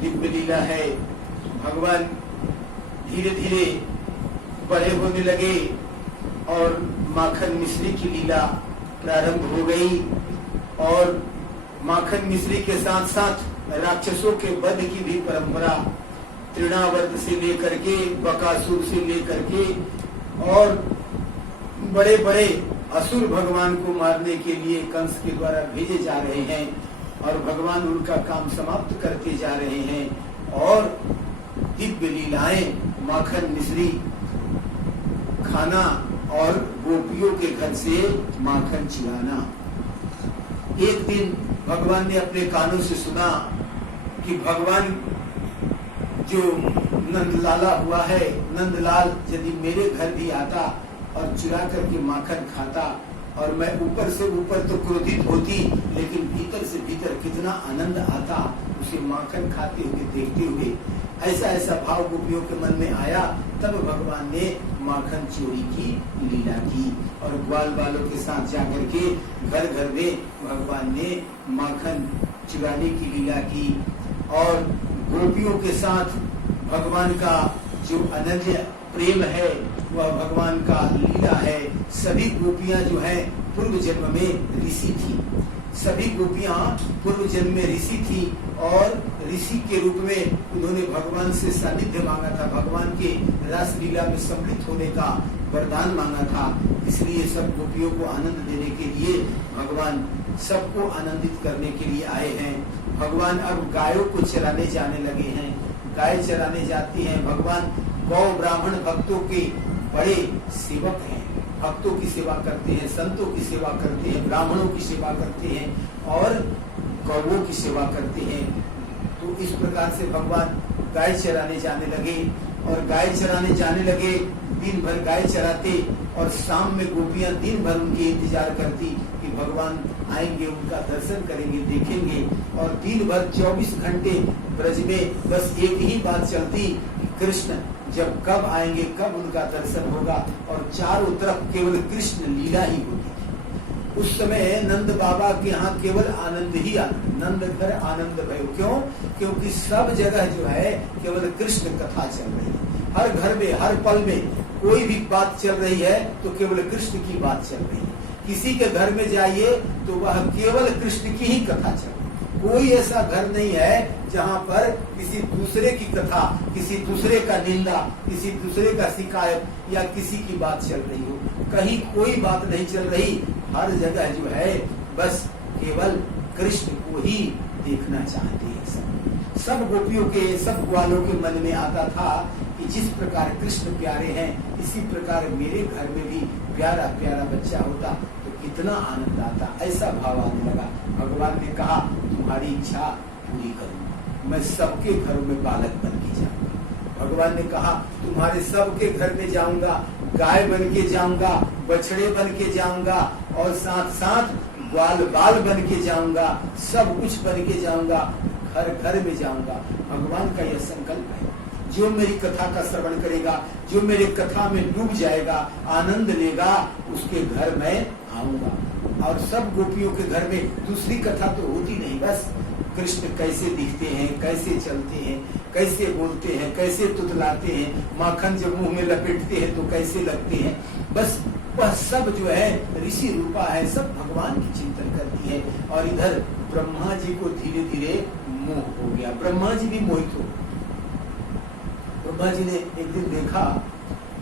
दिव्य लीला है। भगवान धीरे धीरे बड़े होने लगे और माखन मिश्री की लीला प्रारंभ हो गई और माखन मिश्री के साथ साथ राक्षसों के वध की भी परंपरा तृणावर्त से लेकर के बकासुर से लेकर के और बड़े बड़े असुर भगवान को मारने के लिए कंस के द्वारा भेजे जा रहे हैं और भगवान उनका काम समाप्त करते जा रहे हैं। और दिव्य लीलाएं, माखन मिश्री खाना और गोपियों के घर से माखन चिराना। एक दिन भगवान ने अपने कानों से सुना कि भगवान जो नंदलाला हुआ है, नंदलाल यदि मेरे घर भी आता और चुरा करके माखन खाता और मैं ऊपर से ऊपर तो क्रोधित होती, लेकिन भीतर से भीतर कितना आनंद आता उसे माखन खाते हुए देखते हुए। ऐसा ऐसा भाव गोपियों के मन में आया। तब भगवान ने माखन चोरी की लीला की और ग्वाल बालों के साथ जाकर के घर घर में भगवान ने माखन चुराने की लीला की और गोपियों के साथ भगवान का जो अनन्य प्रेम है वह भगवान का लीला है। सभी गोपियां जो है पूर्व जन्म में ऋषि थी, सभी गोपियां पूर्व जन्म में ऋषि थी और ऋषि के रूप में उन्होंने भगवान से सानिध्य मांगा था, भगवान के रास लीला में सम्मिलित होने का वरदान मांगा था। इसलिए सब गोपियों को आनंद देने के लिए भगवान सबको आनंदित करने के लिए आए हैं। भगवान अब गायों को चराने जाने लगे हैं, गाय चराने जाती हैं। भगवान गौ ब्राह्मण भक्तों के बड़े सेवक हैं, भक्तों की सेवा करते हैं, संतों की सेवा करते हैं, ब्राह्मणों की सेवा करते हैं और गौओं की सेवा करते हैं। तो इस प्रकार से भगवान गाय चराने जाने लगे और गाय चराने जाने लगे। दिन भर गाय चराते और शाम में गोपियां दिन भर उनके इंतजार करती कि भगवान आएंगे, उनका दर्शन करेंगे, देखेंगे। और दिन भर 24 घंटे ब्रज में बस एक ही बात चलती कि कृष्ण जब कब आएंगे, कब उनका दर्शन होगा। और चारों तरफ केवल कृष्ण लीला ही होती थी। उस समय नंद बाबा के यहाँ केवल आनंद ही आनंद, नंद घर आनंद भयो। क्यों? क्योंकि सब जगह जो है केवल कृष्ण कथा चल रही है। हर घर में, हर पल में कोई भी बात चल रही है तो केवल कृष्ण की बात चल रही है। किसी के घर में जाइए तो वह केवल कृष्ण की ही कथा चल रही है। कोई ऐसा घर नहीं है जहाँ पर किसी दूसरे की कथा, किसी दूसरे का निंदा, किसी दूसरे का शिकायत या किसी की बात चल रही हो। कहीं कोई बात नहीं चल रही। हर जगह जो है बस केवल कृष्ण को ही देखना चाहते हैं। सब गोपियों के, सब ग्वालों के मन में आता था कि जिस प्रकार कृष्ण प्यारे हैं, इसी प्रकार मेरे घर में भी प्यारा प्यारा बच्चा होता तो कितना आनंद आता। ऐसा भाव आने लगा। भगवान ने कहा तुम्हारी इच्छा पूरी करूंगा, मैं सबके घरों में बालक बन के जाऊंगा। भगवान ने कहा तुम्हारे सबके घर में जाऊंगा, गाय बन के जाऊंगा, बछड़े बन के जाऊंगा और साथ साथ ग्वाल बाल बन के जाऊंगा, सब कुछ बन के जाऊंगा, घर घर में जाऊंगा। भगवान का यह संकल्प है। जो मेरी कथा का श्रवण करेगा, जो मेरे कथा में डूब जाएगा, आनंद लेगा, उसके घर में आऊंगा। और सब गोपियों के घर में दूसरी कथा तो होती नहीं, बस कृष्ण कैसे दिखते हैं, कैसे चलते हैं, कैसे बोलते हैं, कैसे तुतलाते हैं, माखन जब मुंह में लपेटते हैं तो कैसे लगते हैं। बस वह सब जो है ऋषि रूपा है, सब भगवान की चिंतन करती है। और इधर ब्रह्मा जी को धीरे धीरे मोह हो गया, ब्रह्मा जी भी मोहित हो। ब्रह्मा जी ने एक दिन देखा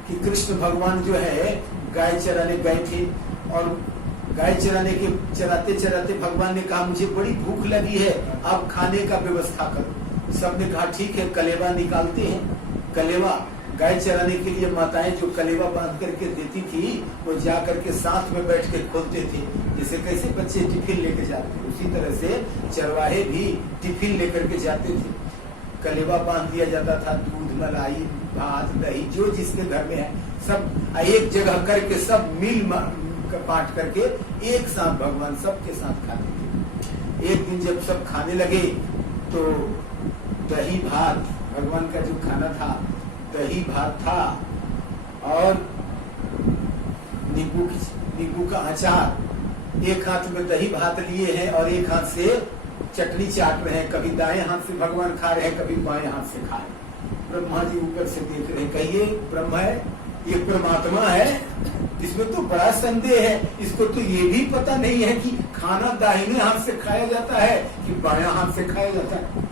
कि कृष्ण भगवान जो है गाय चराने गए थे और गाय चराते चराते भगवान ने कहा मुझे बड़ी भूख लगी है, आप खाने का व्यवस्था करो। सबने कहा ठीक है, कलेवा निकालते हैं। कलेवा गाय चराने के लिए माताएं जो कलेवा बांध करके देती थी वो जा करके साथ में बैठ के खोलते थे, जैसे कैसे बच्चे टिफिन लेके जाते, उसी तरह से चरवाहे भी टिफिन लेकर के जाते थे। कलेवा बांध दिया जाता था, दूध, मलाई, भात, दही जो जिसके घर में है सब एक जगह करके सब मिल बांट करके एक साथ भगवान सबके साथ खाते थे। एक दिन जब सब खाने लगे तो दही भात, भगवान का जो खाना था दही भात था और नींबू का अचार। एक हाथ में दही भात लिए हैं और एक हाथ से चटनी चाट रहे हैं, कभी दाएं हाथ से भगवान खा रहे हैं, कभी बाएं हाथ से खा रहे हैं। ब्रह्मा जी ऊपर से देख रहे हैं, कहिए ब्रह्म है, ये परमात्मा है, इसमें तो बड़ा संदेह है। इसको तो ये भी पता नहीं है कि खाना दाहिने हाथ से खाया जाता है कि बायां हाथ से खाया जाता है।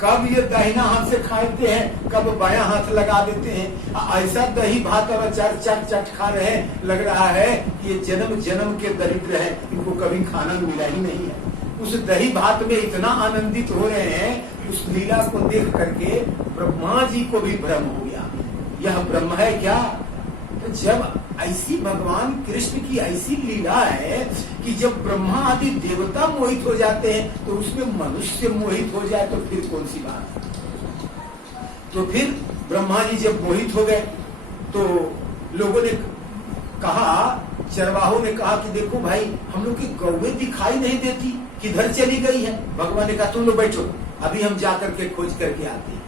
कब ये दाहिना हाथ से खाते हैं, कब बायां हाथ लगा देते हैं। ऐसा दही भात और अचार चट चट खा रहे हैं, लग रहा है कि ये जन्म जन्म के दरिद्र है, इनको कभी खाना मिला ही नहीं है। उस दही भात में इतना आनंदित हो रहे हैं, उस लीला को देख करके ब्रह्मा जी को भी भ्रम हो गया, यह ब्रह्म है क्या। तो जब ऐसी भगवान कृष्ण की ऐसी लीला है कि जब ब्रह्मा आदि देवता मोहित हो जाते हैं, तो उसमें मनुष्य मोहित हो जाए तो फिर कौन सी बात। तो फिर ब्रह्मा जी जब मोहित हो गए तो लोगों ने कहा, चरवाहों ने कहा कि देखो भाई, हम लोग की गौएं दिखाई नहीं देती, किधर चली गई है। भगवान ने कहा तुम लोग बैठो, अभी हम जाकर के खोज करके आते हैं।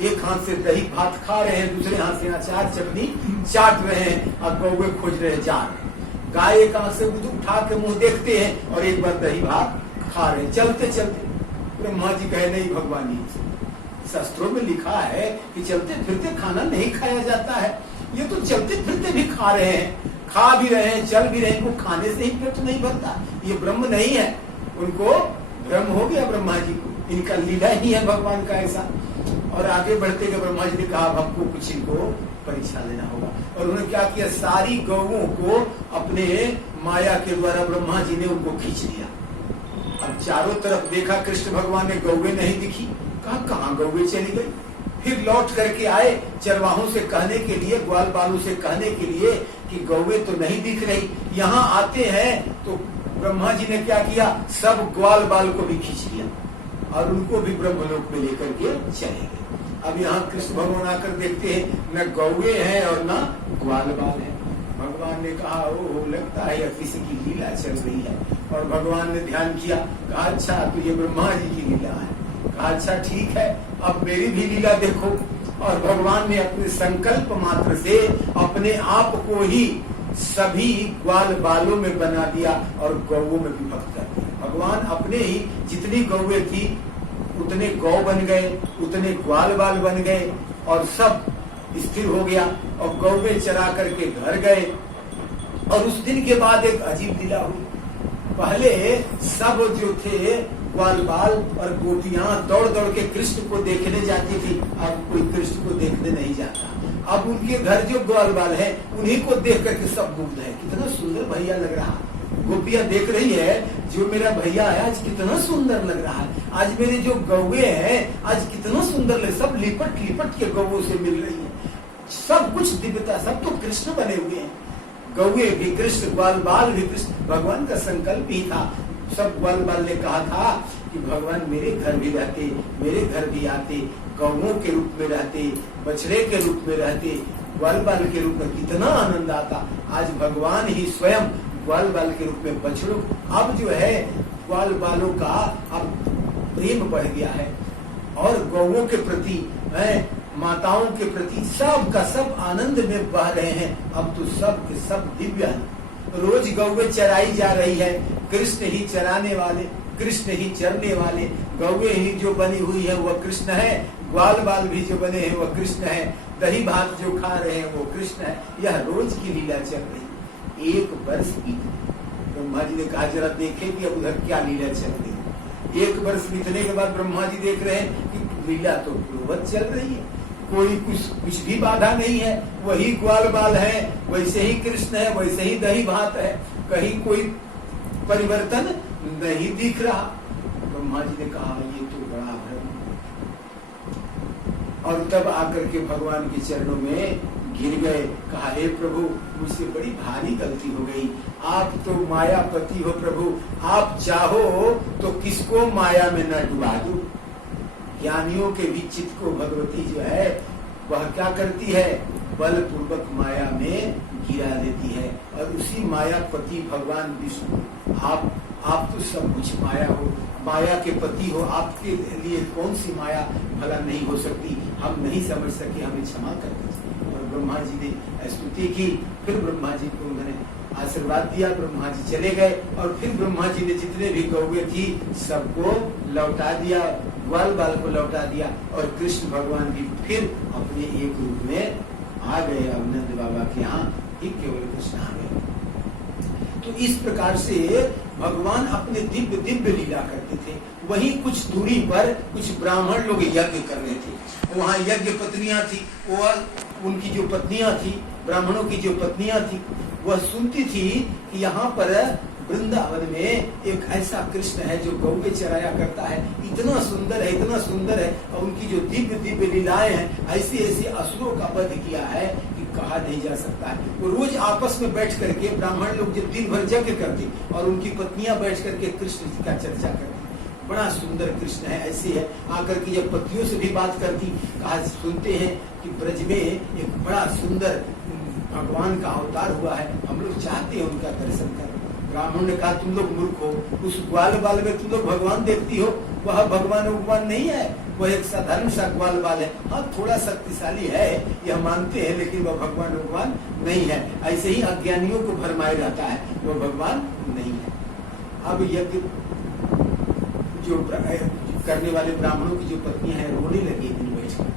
एक हाथ से दही भात खा रहे हैं, दूसरे हाथ से अचार चटनी चाट रहे हैं और गौवे खोज रहे हैं, जा रहे। गाय एक हाथ से उठा के मुंह देखते हैं और एक बार दही भात खा रहे हैं। चलते चलते ब्रह्मा जी कहे नहीं भगवान जी, शास्त्रों में लिखा है कि चलते फिरते खाना नहीं खाया जाता है, ये तो चलते फिरते भी खा रहे हैं, खा भी रहे हैं, चल भी रहे हैं, इनको खाने से ही पेट नहीं भरता, ये ब्रह्म नहीं है। उनको भ्रम हो गया ब्रह्मा जी को, इनका लीला ही है भगवान का ऐसा। और आगे बढ़ते गए ब्रह्मा जी ने कहा हमको कुछ इनको परीक्षा लेना होगा। और उन्होंने क्या किया, सारी गौओं को अपने माया के द्वारा ब्रह्मा जी ने उनको खींच लिया। अब चारों तरफ देखा कृष्ण भगवान ने, गौएं नहीं दिखी, कहा कहाँ गौएं चली गई। फिर लौट करके आए चरवाहों से कहने के लिए, ग्वाल बालू से कहने के लिए कि गौएं तो नहीं दिख रही। यहाँ आते हैं तो ब्रह्मा जी ने क्या किया, सब ग्वाल बाल को भी खींच लिया और उनको भी ब्रह्मलोक में लेकर के चले गए। अब यहाँ कृष्ण भगवान आकर देखते हैं न गौए हैं और न ग्वाल बाल है। भगवान ने कहा ओ लगता है या किसी की लीला चल रही है। और भगवान ने ध्यान किया, कहा अच्छा तो ये ब्रह्मा जी की लीला है। कहा अच्छा ठीक है, अब मेरी भी लीला देखो। और भगवान ने अपने संकल्प मात्र से अपने आप को ही सभी ग्वाल बालों में बना दिया और गौओं में विभक्त कर दिया। भगवान अपने ही जितनी गौएं थी उतने गौ बन गए, उतने ग्वाल बाल बन गए और सब स्थिर हो गया और गौएं चरा करके घर गए। और उस दिन के बाद एक अजीब लीला हुई। पहले सब जो थे ग्वाल बाल और गोपियां दौड़ दौड़ के कृष्ण को देखने जाती थी, अब कोई कृष्ण को देखने नहीं जाता। अब उनके घर जो ग्वाल बाल है उन्हीं को देख करके सब मुग्ध है, कितना सुंदर भैया लग रहा है। गोपियां देख रही है जो मेरा भैया है आज कितना सुंदर लग रहा है, आज मेरे जो गौए हैं आज कितना सुंदर लग, सब लिपट लिपट के गौओं से मिल रही है, सब कुछ दिव्यता, सब तो कृष्ण बने हुए हैं। गौए भी कृष्ण, ग्वाल बाल भी कृष्ण, भगवान का संकल्प ही था। सब ग्वाल बाल ने कहा था कि भगवान मेरे घर भी रहते, मेरे घर भी आते, गौओं के रूप में रहते, बछड़े के रूप में रहते, ग्वाल बाल के रूप में कितना आनंद आता। आज भगवान ही स्वयं ग्वाल बाल के रूप में बछड़ों, अब जो है ग्वाल बालों का अब प्रेम बढ़ गया है और गौओं के प्रति, माताओं के प्रति सब का सब आनंद में बह रहे हैं। अब तो सब के सब दिव्य हैं। रोज गौएं चराई जा रही है, कृष्ण ही चराने वाले, कृष्ण ही चरने वाले, गौएं ही जो बनी हुई है वह कृष्ण है, ग्वाल बाल भी जो बने हैं वह कृष्ण है, दही भात जो खा रहे हैं वो कृष्ण है। यह रोज की लीला चल रही। एक वर्ष बीत, ब्रह्मा जी ने कहा जरा देखें कि अब उधर क्या लीला चल रही। एक वर्ष बीतने के बाद ब्रह्मा जी देख रहे हैं कि लीला तो पूर्ववत चल रही है, कोई कुछ भी बाधा नहीं है, वही ग्वाल बाल है, वैसे ही कृष्ण है, वैसे ही दही भात है, कहीं कोई परिवर्तन नहीं दिख रहा। ब्रह्मा जी ने कहा ये तो बड़ा भ्रम। और तब आकर के भगवान के चरणों में गिर गए, कहा हे प्रभु मुझसे बड़ी भारी गलती हो गई, आप तो मायापति हो प्रभु, आप चाहो तो किसको माया में न डुबा दो। ज्ञानियों के भी चित्त को भगवती जो है वह क्या करती है, बलपूर्वक माया में गिरा देती है। और उसी मायापति भगवान विष्णु, आप तो सब कुछ माया हो, माया के पति हो, आपके लिए कौन सी माया भला नहीं हो सकती, हम नहीं समझ सके, हमें क्षमा कर दीजिए। और ब्रह्मा जी ने स्तुति की। फिर ब्रह्मा जी को उन्होंने आशीर्वाद दिया, ब्रह्मा जी चले गए और फिर ब्रह्मा जी ने जितने भी गौएं थी सबको लौटा दिया, ग्वाल बाल को लौटा दिया और कृष्ण भगवान भी फिर अपने एक रूप में आ गए नंद बाबा के यहाँ, ही केवल कृष्ण आ गए। तो इस प्रकार से भगवान अपने दिव्य दिव्य लीला करते थे। वहीं कुछ दूरी पर कुछ ब्राह्मण लोग यज्ञ कर रहे थे, वहां यज्ञ पत्नियां थी, वो उनकी जो पत्नियां थी, ब्राह्मणों की जो पत्नियां थी, वह सुनती थी कि यहाँ पर वृंदावन में एक ऐसा कृष्ण है जो गौवे चराया करता है, इतना सुंदर है, इतना सुंदर है, और उनकी जो दिव्य दिव्य लीलाएं हैं, ऐसे ऐसे असुरों का वध किया है कि कहा नहीं जा सकता है। वो रोज आपस में बैठ करके ब्राह्मण लोग जब दिन भर यज्ञ करते और उनकी पत्नियां बैठ करके कृष्ण का चर्चा करती, बड़ा सुंदर कृष्ण है, ऐसे है। आकर के जब पत्नियों से भी बात करती, कहा सुनते हैं कि ब्रज में एक बड़ा सुंदर भगवान का अवतार हुआ है, हम लोग चाहते हैं उनका दर्शन कर। ब्राह्मण ने कहा तुम लोग मूर्ख हो, उस ग्वाल बाल में तुम लोग भगवान देखती हो, वह भगवान नहीं है, वह एक साधारण सा ग्वाल बाल है। हाँ थोड़ा शक्तिशाली है यह मानते हैं, लेकिन वह भगवान नहीं है। ऐसे ही अज्ञानियों को भरमाया जाता है, वह भगवान नहीं है। अब यज्ञ जो करने वाले ब्राह्मणों की जो पत्नियां हैं रोने लगी दिन बैठकर,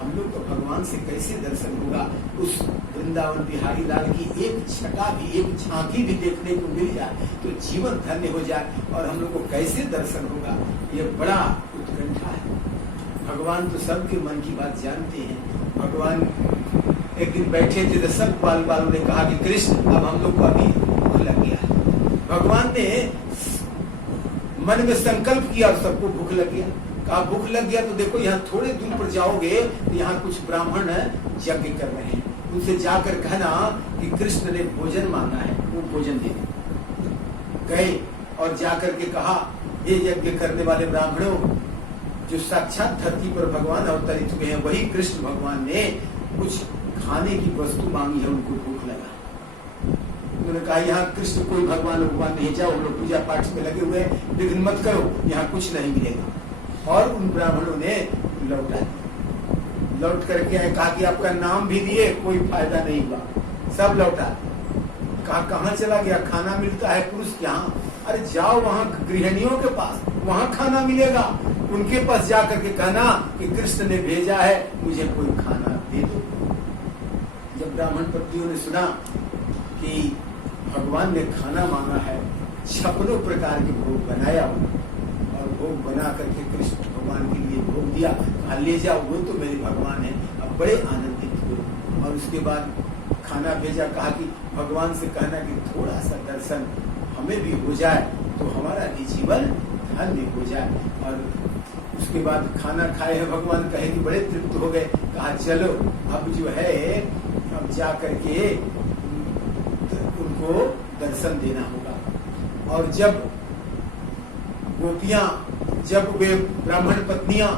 हम लोग तो भगवान से कैसे दर्शन होगा, उस वृंदावन बिहारी लाल की एक छटा भी, एक झांकी भी देखने को मिल जाए तो जीवन धन्य हो जाए, और हम लोग को कैसे दर्शन होगा, ये बड़ा उत्कंठा है। भगवान तो सबके मन की बात जानते हैं। भगवान एक दिन बैठे थे तो सब बाल बालों ने कहा कि कृष्ण अब हम लोग को अभी भूख लग गया है। भगवान ने मन में संकल्प किया और सबको भूख लग गया। कहा भूख लग गया तो देखो यहाँ थोड़े दूर पर जाओगे तो यहाँ कुछ ब्राह्मण यज्ञ कर रहे हैं, उनसे जाकर कहना कि कृष्ण ने भोजन मांगा है, वो भोजन दे गए। और जाकर के कहा ये यज्ञ करने वाले ब्राह्मणों, जो साक्षात धरती पर भगवान अवतरित हुए हैं वही कृष्ण भगवान ने कुछ खाने की वस्तु मांगी है, उनको भूख लगा। उन्होंने कहा यहाँ कृष्ण कोई भगवान नहीं, जाओ लोग पूजा पाठ में लगे हुए हैं, विघ्न मत करो, यहाँ कुछ नहीं मिलेगा। और उन ब्राह्मणों ने लौटा दिया। लौट करके आए, कहा कि आपका नाम भी दिए, कोई फायदा नहीं हुआ, सब लौटा। कहा कहाँ चला गया, खाना मिलता है पुरुष के यहाँ, अरे जाओ वहाँ गृहिणियों के पास, वहाँ खाना मिलेगा, उनके पास जाकर के कहना कि कृष्ण ने भेजा है, मुझे कोई खाना दे दो। जब ब्राह्मण पत्नियों ने सुना कि भगवान ने खाना मांगा है, 56 प्रकार के भोग बनाया और भोग बना करके कृष्ण भगवान के लिए भोग दिया, कहा ले जाओ, वो तो मेरे भगवान है। अब बड़े आनंदित हुए और उसके बाद खाना भेजा, कहा कि भगवान से कहना कि थोड़ा सा दर्शन हमें भी हो जाए तो हमारा भी जीवन धन्य हो जाए। और उसके बाद खाना खाए हैं, भगवान कहे कि बड़े तृप्त हो गए। कहा चलो अब जो है अब जा करके उनको दर्शन देना होगा। और जब गोपियां, जब वे ब्राह्मण पत्नियां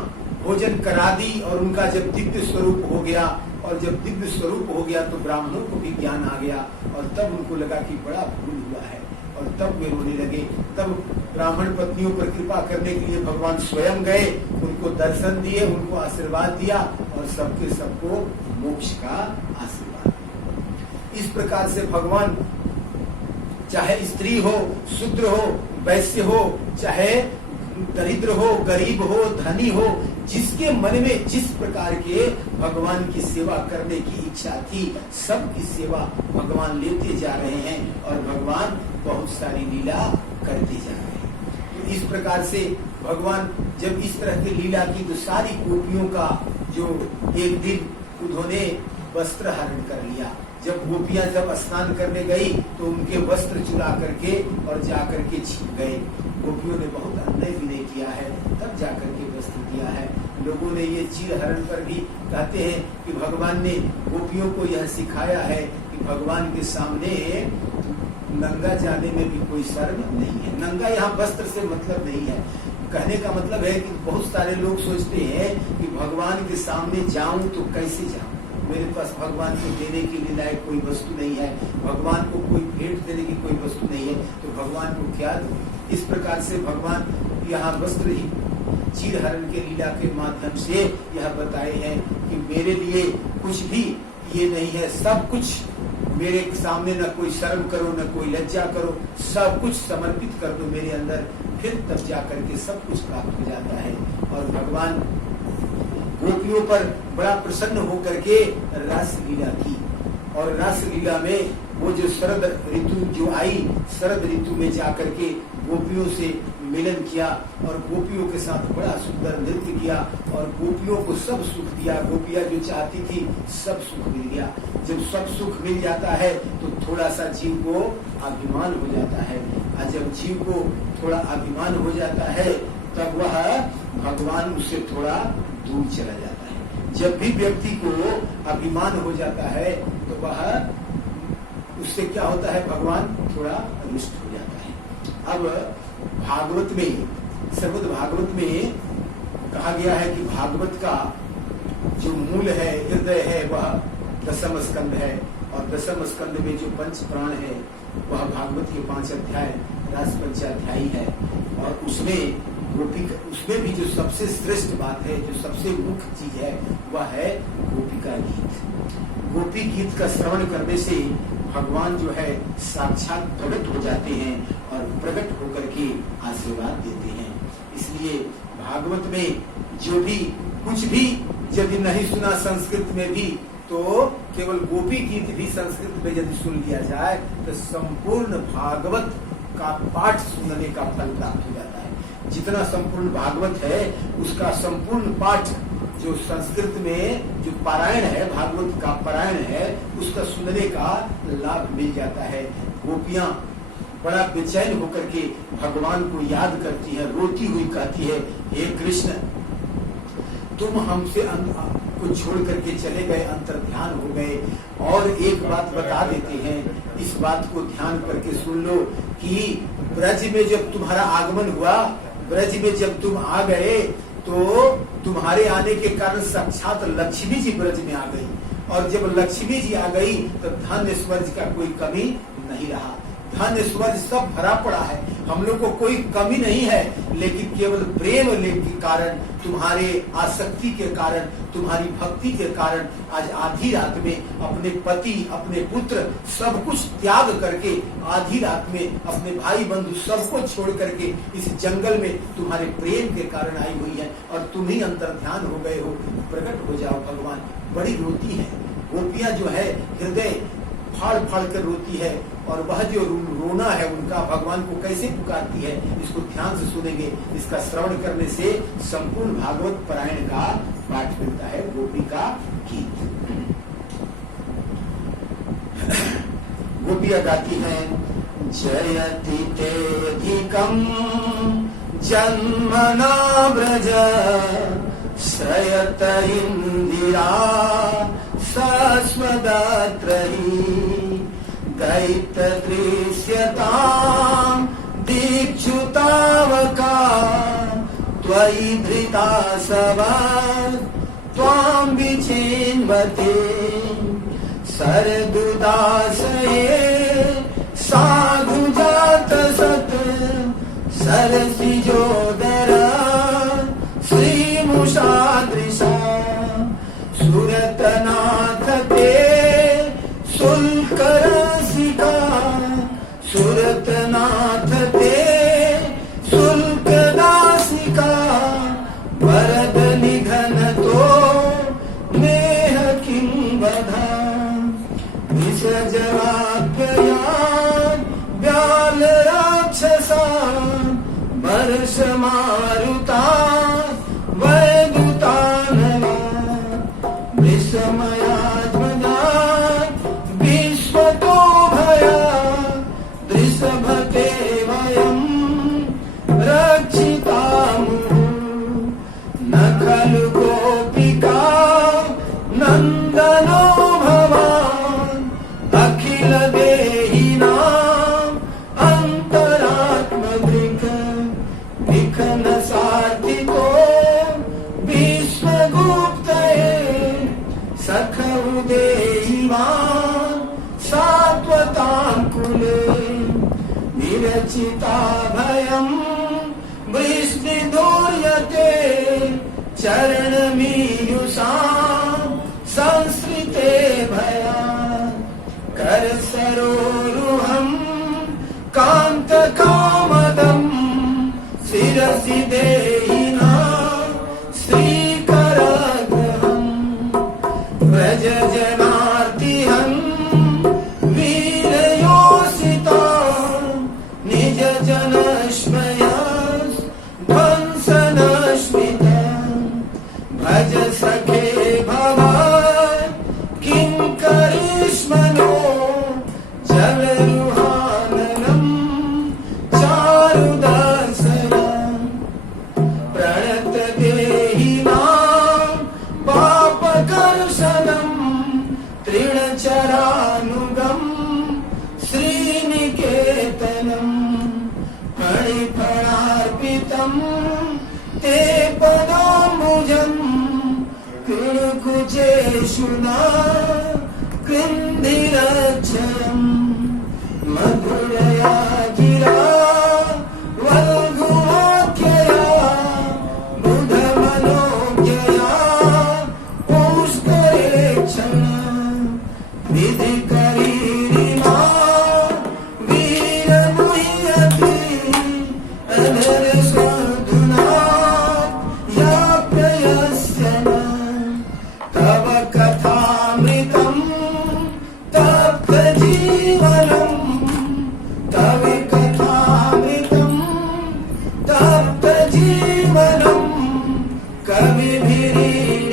भोजन करा दी और उनका जब दिव्य स्वरूप हो गया, और जब दिव्य स्वरूप हो गया तो ब्राह्मणों को भी ज्ञान आ गया, और तब उनको लगा कि बड़ा भूल हुआ है, और तब वे रोने लगे। तब ब्राह्मण पत्नियों पर कृपा करने के लिए भगवान स्वयं गए, उनको दर्शन दिए, उनको आशीर्वाद दिया और सबके सबको मोक्ष का आशीर्वाद दिया। इस प्रकार से भगवान चाहे स्त्री हो, शूद्र हो, वैश्य हो, चाहे दरिद्र हो, गरीब हो, धनी हो, जिसके मन में जिस प्रकार के भगवान की सेवा करने की इच्छा थी, सबकी सेवा भगवान लेते जा रहे हैं और भगवान बहुत सारी लीला करते जा रहे हैं। तो इस प्रकार से भगवान जब इस तरह की लीला की तो सारी गोपियों का जो एक दिन उन्होंने वस्त्र हरण कर लिया। जब गोपियां जब स्नान करने गई तो उनके वस्त्र चुरा करके और जाकर के छिप गए। गोपियों ने बहुत अन्याय विनय किया है, तब जाकर के वस्त्र दिया है। लोगों ने ये चीर हरण पर भी कहते हैं कि भगवान ने गोपियों को यह सिखाया है कि भगवान के सामने नंगा जाने में भी कोई शर्म नहीं है। नंगा यहाँ वस्त्र से मतलब नहीं है, कहने का मतलब है कि बहुत सारे लोग सोचते हैं कि भगवान के सामने जाऊं तो कैसे जाऊं, मेरे पास भगवान को देने के लिए लायक कोई वस्तु नहीं है, भगवान को कोई भेंट देने की कोई वस्तु नहीं है, तो भगवान को क्या दूं। इस प्रकार से भगवान यहाँ वस्त्र ही चीर हरण के लीला के माध्यम से यह बताए हैं कि मेरे लिए कुछ भी ये नहीं है, सब कुछ मेरे सामने न कोई शर्म करो, न कोई लज्जा करो, सब कुछ समर्पित कर दो मेरे अंदर, फिर तब जा करके सब कुछ प्राप्त हो जाता है। और भगवान गोपियों पर बड़ा प्रसन्न होकर के रास लीला की, और रास लीला में वो जो शरद ऋतु जो आई, शरद ऋतु में जाकर के गोपियों से मिलन किया और गोपियों के साथ बड़ा सुंदर नृत्य किया और गोपियों को सब सुख दिया। गोपियां जो चाहती थी सब सुख मिल गया। जब सब सुख मिल जाता है तो थोड़ा सा जीव को अभिमान हो जाता है, और जब जीव को थोड़ा अभिमान हो जाता है तब वह भगवान उससे थोड़ा दूर चला जाता है। जब भी व्यक्ति को अभिमान हो जाता है तो वह उससे क्या होता है, भगवान थोड़ा रुष्ट हो जाता है। अब भागवत में, श्रीमद् भागवत में कहा गया है कि भागवत का जो मूल है, हृदय है, वह दसम स्कंद है, और दसम स्कंद में जो पंच प्राण है वह भागवत के 5 अध्याय रास पंचाध्यायी है। और उसमें उसमें भी जो सबसे श्रेष्ठ बात है, जो सबसे मुख्य चीज है, वह है गोपिका गीत। गोपी गीत का श्रवण करने से भगवान जो है साक्षात प्रकट हो जाते हैं और प्रकट होकर के आशीर्वाद देते हैं। इसलिए भागवत में जो भी कुछ भी यदि नहीं सुना संस्कृत में भी, तो केवल गोपी गीत भी संस्कृत में यदि सुन लिया जाए तो संपूर्ण भागवत का पाठ सुनने का फल प्राप्त हो जाता है। जितना संपूर्ण भागवत है उसका संपूर्ण पाठ जो संस्कृत में जो पारायण है, भागवत का पारायण है, उसका सुनने का लाभ मिल जाता है। गोपियां बड़ा बेचैन होकर के भगवान को याद करती है, रोती हुई कहती है, हे कृष्ण तुम हमसे को छोड़ करके चले गए, अंतर ध्यान हो गए। और एक बात बता देते हैं, इस बात को ध्यान करके सुन लो कि ब्रज में जब तुम्हारा आगमन हुआ, ब्रज में जब तुम आ गए तो तुम्हारे आने के कारण साक्षात लक्ष्मी जी ब्रज में आ गई, और जब लक्ष्मी जी आ गई तो धन स्वर्ग का कोई कमी नहीं रहा। धन स्वर्ग सब भरा पड़ा है, हम लोग को कोई कमी नहीं है, लेकिन केवल प्रेम के कारण, तुम्हारे आसक्ति के कारण, तुम्हारी भक्ति के कारण आज आधी रात में अपने पति, अपने पुत्र सब कुछ त्याग करके आधी रात में अपने भाई बंधु सबको छोड़ करके इस जंगल में तुम्हारे प्रेम के कारण आई हुई है, और तुम ही अंतर्ध्यान हो गए हो। प्रकट हो जाओ भगवान। बड़ी रोती है गोपियां, जो है हृदय फाड़ फाड़ कर रोती है, और वह जो रोना है उनका भगवान को कैसे पुकारती है, इसको ध्यान से सुनेंगे। इसका श्रवण करने से संपूर्ण भागवत पारायण का पाठ मिलता है। गोपी का गीत गोपियां गाती हैं, जयति तेधिकं जन्मना ब्रज श्रयत इंदिरा सस्वदात्रहि दैत्य दृश्यतां दीक्षुतावका त्वयि धृता सवा त्वां विचिन्वते सरदुदासये साधु जात सत सरसिजोदरा श्रीमुषादृशा सुरतनाथ ते शुल्करसिका सुरतनाथ ते शुल्कदासिका वरद निघन तो मेह किं वधा विसर्जवाप्यया व्याल राक्षसा वर्ष मारुता वैदुतानला विस्मयात्मना विश्वतो भया दृशभते वयं रक्षितामुः न खलु गोपिका नन्दनो भवान् अखिल देहिनां अन्तरात्मदृक् विघ्न सार्थिको विश्वगुप्तये सखौ देहिवान् सात्वताङ्कुले विरचिता भयं वृष्णिदूयते चरणमीयुषां संस्कृते भया कर देहिना श्रीकरग्रहम् व्रज जनार्तिहन् वीरयोषिता निज जनस्मयस् ध्वंसनस्मिता भज सखे भवान् किं करिष्मनो जलरुहाननम् चारुदर्शनम् प्रणत देहिनां पापकर्षणम् तृणचरानुगम् श्रीनिकेतनम् फणिफणार्पितम् ते पदाम्बुजम् कृणुकुचेषु न कृन्धिरक्षयम् मधुरया गिरा वल्गुवाक्यया बुधमनोज्ञया पुष्करेक्षण विधिकरीरिमा वीरमुह्यति अधरस्वधुना या प्रयस्यन तव कथामृतम् तप्तजीवनम् तव कथामृतम् तप्तजीवनम् कविभिरीडितम्